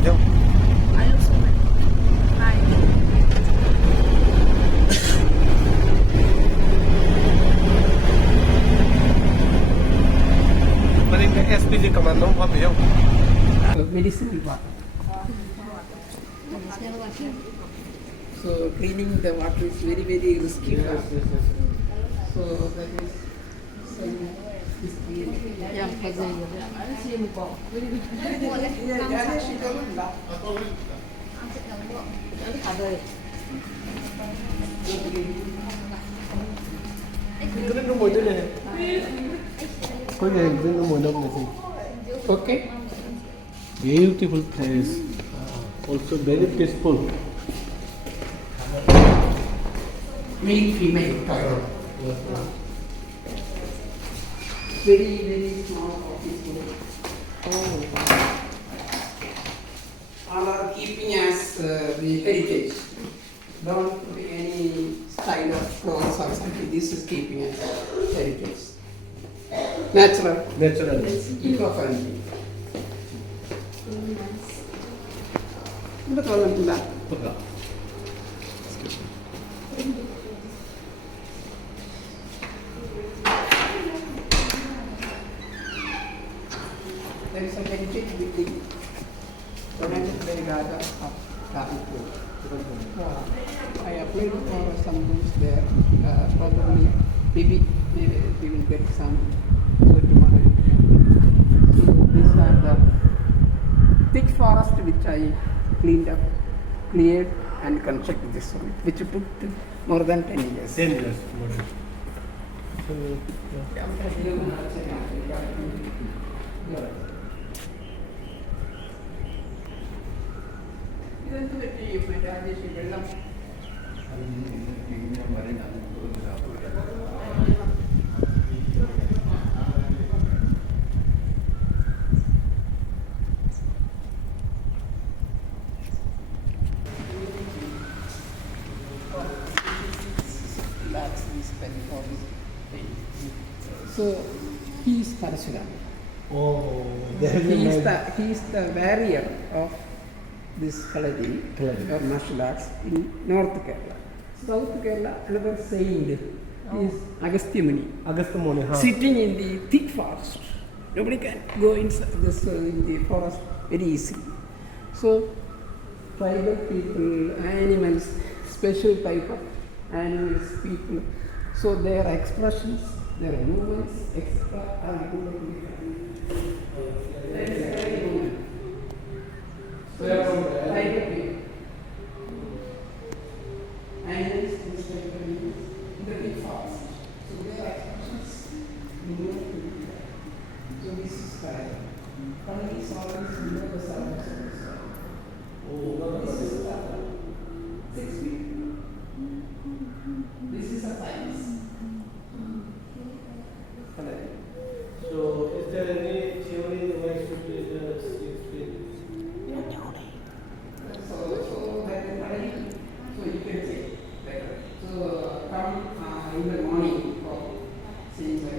Jom. I also like. Hi. Paling ke SPG Commando apa jom? Medicinal water. So cleaning the water is very, very risky. So that is is cleaning. Yang pazar. Cái nó mùi nữa này. Có nhà cái nó mùi đông này gì? Okay. Beautiful place. Also very peaceful. Male, female. Very, very small office. All are keeping as the heritage. Don't put any style of clothes or something. This is keeping as heritage. Natural, Natural. eco-friendly. Look all into that. Betul. There is a heritage building donated by Raja of Raipur. I applied for some rooms there. Probably, maybe we will get some. So tomorrow. So these are the thick forest which I cleared and constructed this one, which took more than 10 years. 10 years. So, ഇതെന്ത് പറ്റി രാജേഷ് വെള്ളം So he is Parasuram. oh, there is He is the warrior of this Kalari Kalari. or martial arts in North Kerala. South Kerala, another saint is Agastya Muni, Agastya ha. sitting in the thick forest. Nobody can go inside this in the forest very easily. So tribal people, animals, special type of animals, people. So their expressions, their movements, extra are different. So tribal people, animals, special in the big forest. So their expressions, movement. So this is tribal. Only always below the surface of the soil. This is 6 feet. This is a science. So, is there any theory why should be the 6 feet? So that is already, so you can say better. So come in the morning for seeing the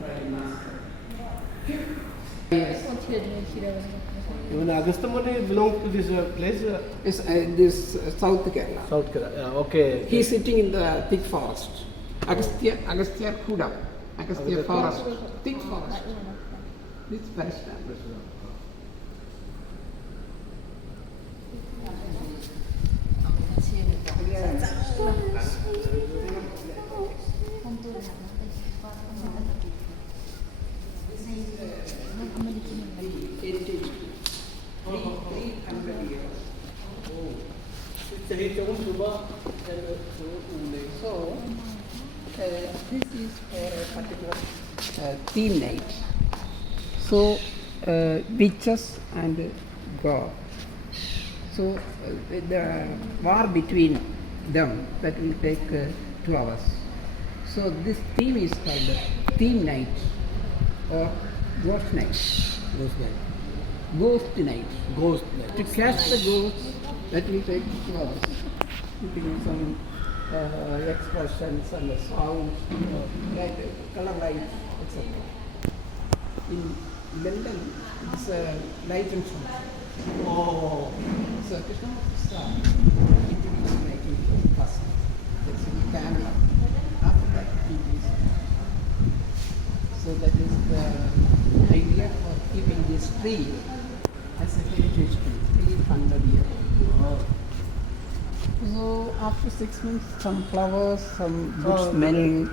Prime Master. Yes. Even Agastya belong to this place? Yes, this South Kerala. South Kerala. Okay. He is sitting in the thick forest. Agastya Kuda. Agastya forest. Thick forest. This forest. Heritage. 300 years. So, this is for a particular theme night. So, witches and God. So, the war between them, that will take 2 hours. So, this theme is called theme night or ghost night. Ghost night. Ghost night. Ghost night. To catch the ghosts, that will take 2 hours. Putting some expressions and the sounds, like color light, etc. In London, it's a light and sound. Oh. So Krishnamurti introduced making first. That's the camera. After that, PVC. So that is the idea for keeping this tree as a heritage tree, 300 years. Oh. So after 6 months, some flowers, some good smelling,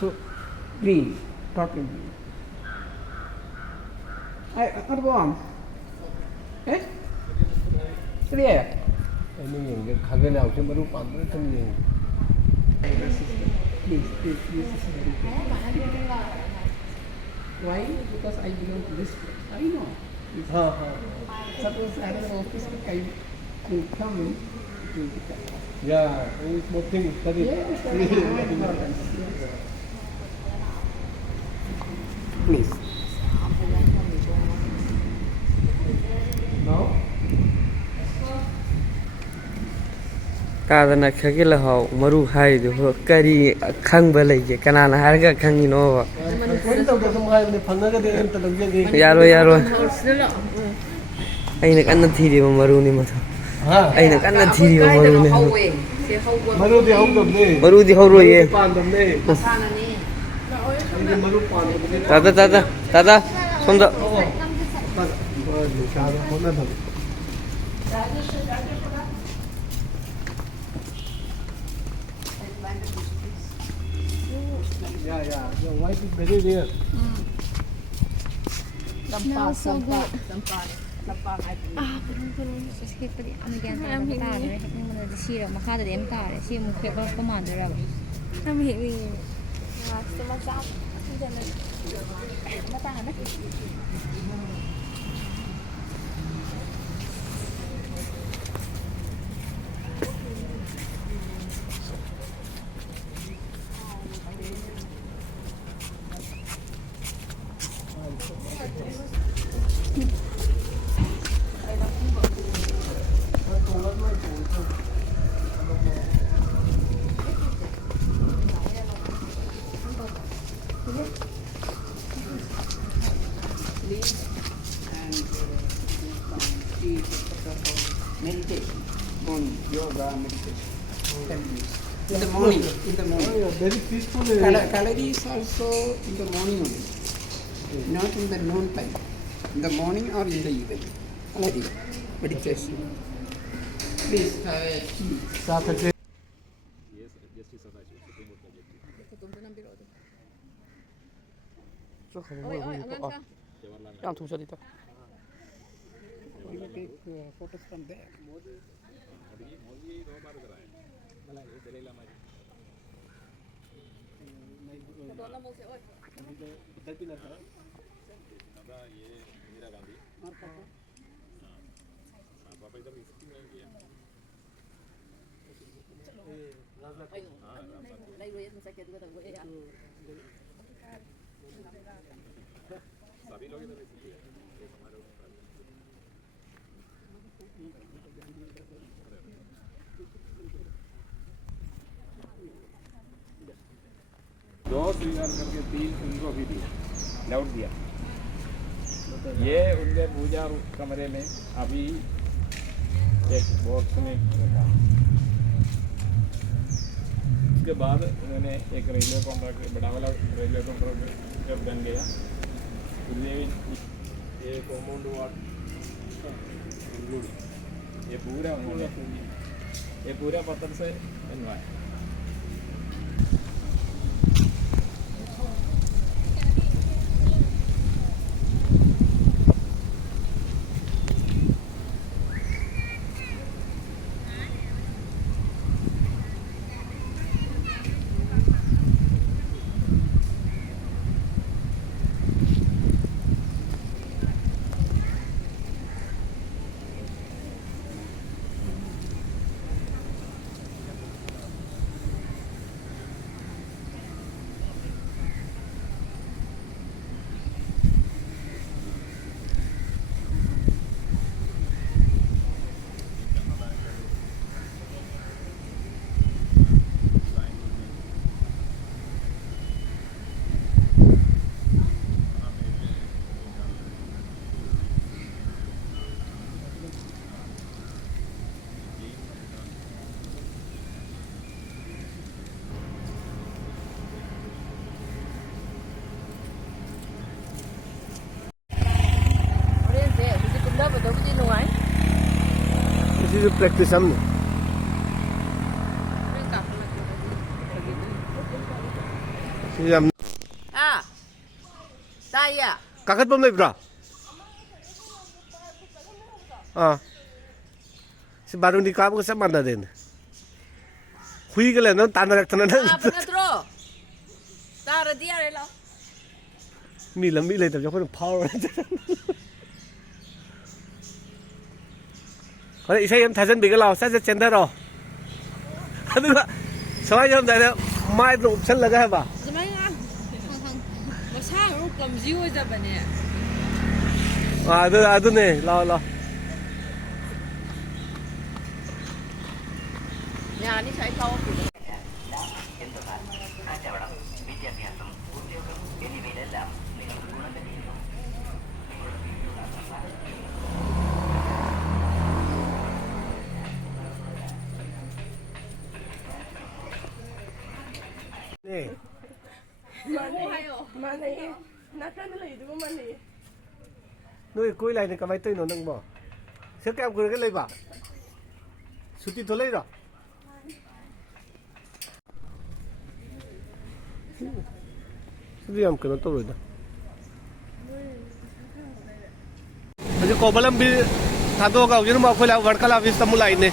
so green, totally green. What go on? Eh? Clear? Ini yang kagak nak macam baru pandai tu ni. Please, this is very good. Why? Because I belong to this place. I know. हाँ हाँ. Suppose another office I will come to the Yeah, it's more thing study. yes, that is more important. Please. No? Kada na khagila haw maru hai du kari khang ba lai ke kana na har ga khang no Kau tahu ke semua yang panggil ke dia yang terlalu jadi. yaro ai na kan thi di maru ni ma हाँ. ai na kan thi di maru ni Maru dia hau dam ni. maru di haw ro ye Pan dam ni. Ini maru pan dam ni. tata sonda Cara mana tu? Yeah. Your wife is very rare. Sakit tadi. Amin kan. Amin tadi. Ini mana di sini. Maka tadi em tadi. Sini mungkin kalau komando dah. Amin ini. Cuma jam. Jangan. Datang ada. And meditation, morning, yoga, meditation. Can be used. In the morning. Oh, yeah, very peaceful. Kalari is also in the morning only, not in the noon time. In the morning or in the evening. Kalari, meditation. Please, tea. Saturday. yang tu jadi tak We will take photos from there. दो स्वीकार करके 3 उनको भी दिया लौट दिया ये उनके पूजा कमरे में अभी एक बॉक्स में रखा उसके बाद उन्होंने एक रेलवे कॉन्ट्रैक्ट बड़ा वाला रेलवे कॉन्ट्रैक्ट जब बन गया ये कॉम्पाउंड वाल ये पूरा उन्होंने ये पूरा पत्थर से बनवाया is practice am. Siyam. Saya. Kakat pom lebra. Si baru di kamu sa mana din. Hui ke lan tan rak tan na. Pengatro. Tara dia rela. Mi lam mi le tab jokon power. Kore isai am thajan bi ga law sa chen da ro. Adu ga sawai jam da mai no option laga hai ba. Masang cầm diu ra bà nè. Adu ne law. Nhà ni sai kau. Ne. Mani, nakan nila itu mani. Nuôi cuối này thì cái tôi nó nâng bỏ. Sẽ kêu cười cái lấy bà. Số tiền tôi lấy rồi. Cái gì cái nó tôi rồi đó. Bây giờ có bao nhiêu bị thằng tôi câu chứ mà khơi là Varkala với Istanbul này nè.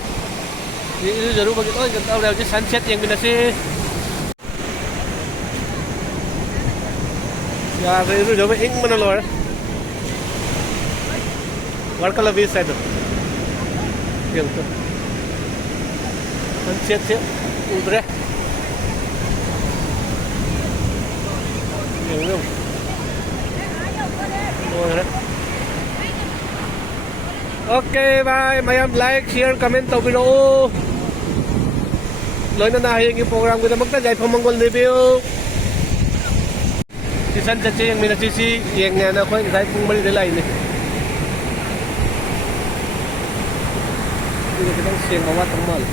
Thì giờ lúc mà cái tôi tao đều cái sunset yang bên đây. Ya, itu jauh ing mana loh? Varkala beach side. Yang tu. Sunset udre. Yang tu. Okay, bye. Mayam like, share, comment tau video. Loi na nahin yung program ko na magtajay pamanggol review. Si sunset yang mina sisi yang na ko yung pong mali nila ini. Hindi kita siyang mawat ang mal.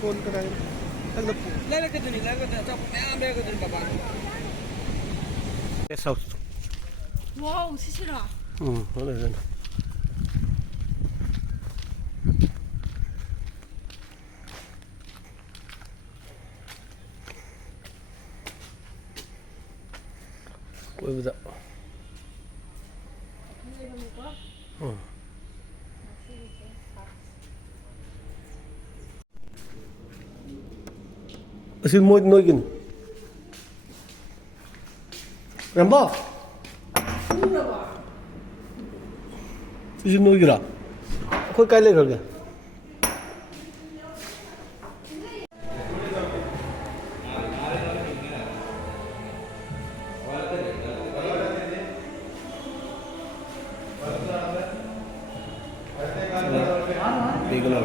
Phone ka na yun. Lalagay doon, may aga doon baba. Guest house. Wow, sisira. Wala yun. Kuya ba da? Asin mo ito gin. Rambo. Asin mo gira. Ako kailan ka? Bigla.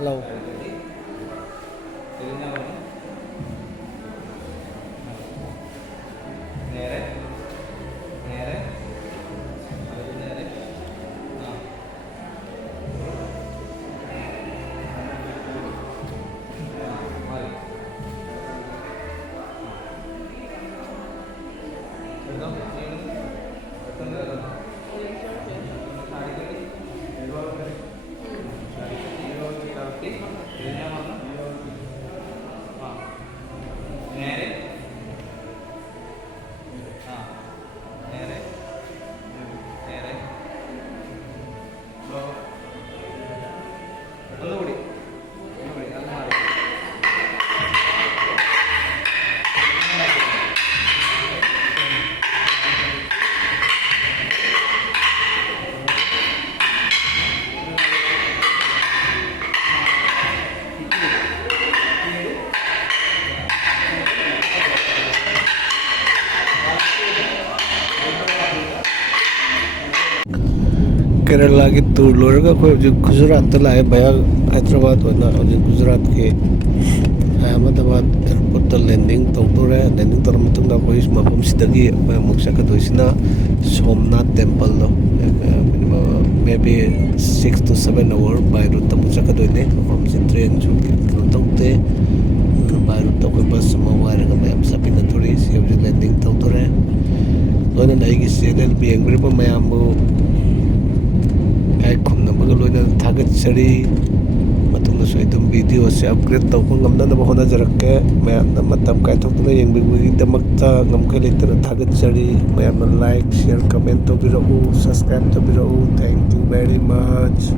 Hello. Kerala की tour लोरगा कोई जो गुजरात तला है भया हैदराबाद वना और गुजरात के Ahmedabad airport तल लैंडिंग तौतोरे लैंडिंग तौर मतुंगा कोई मफम सिदगी मुक्सा का दोइसिना सोमनाथ टेंपल लो maybe 6 to 7 hour by road ta mucha ka doine mafam se train chu no taute by road ta koi bus ma wire ga map sapina turi se landing tautore loina dai gi channel bi engbre pa mayam bu ai khum na baga loina thagat chari matungna soidum video se upgrade tau ko ngamna na bahona jarakke mayam na matam kai thok na yeng bi gi damakta ngam kai letera thagat chari mayam na like share comment to biro subscribe to biro thank you very much